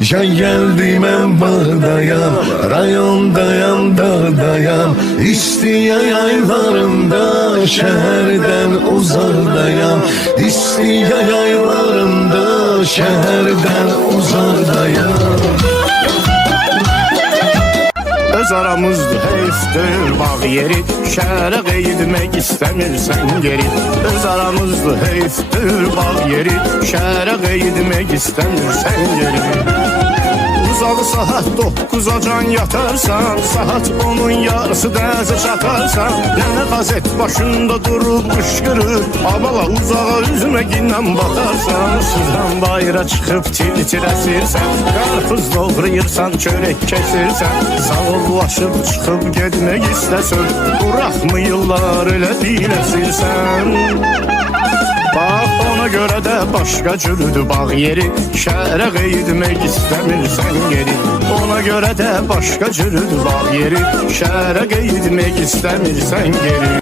Ya geldim en bağdayam, rayondayam, dağdayam, İstiya yaylarında, şehirden uzardayam, İstiya yaylarında, şehirden uzardayam. Öz aramızdı heyftir bağ yeri, şehre gitmek istemirsen geri. Öz aramızdı heyftir bağ yeri, şehre gitmek istemirsen geri. Uzalı saat 9'a can yatarsan, saat 10'un yarısı dəzə çatarsan, nənə qazet başında durub qışqırır, abala uzağa üzməginlə batarsan. Sızdan bayıra çıxıb tir-tir əsirsən, qarpız doğrayırsan, çörək kəsirsən, sağollaşıb çıxıb getmək istəsən, buraxmıyırlar elə diləsirsən. Bax ona görə də başqa cürdür bağ yeri, şəhərə gitmək istəmirsən geri. Ona görə də başqa cürdür bağ yeri, şəhərə gitmək istəmirsən geri.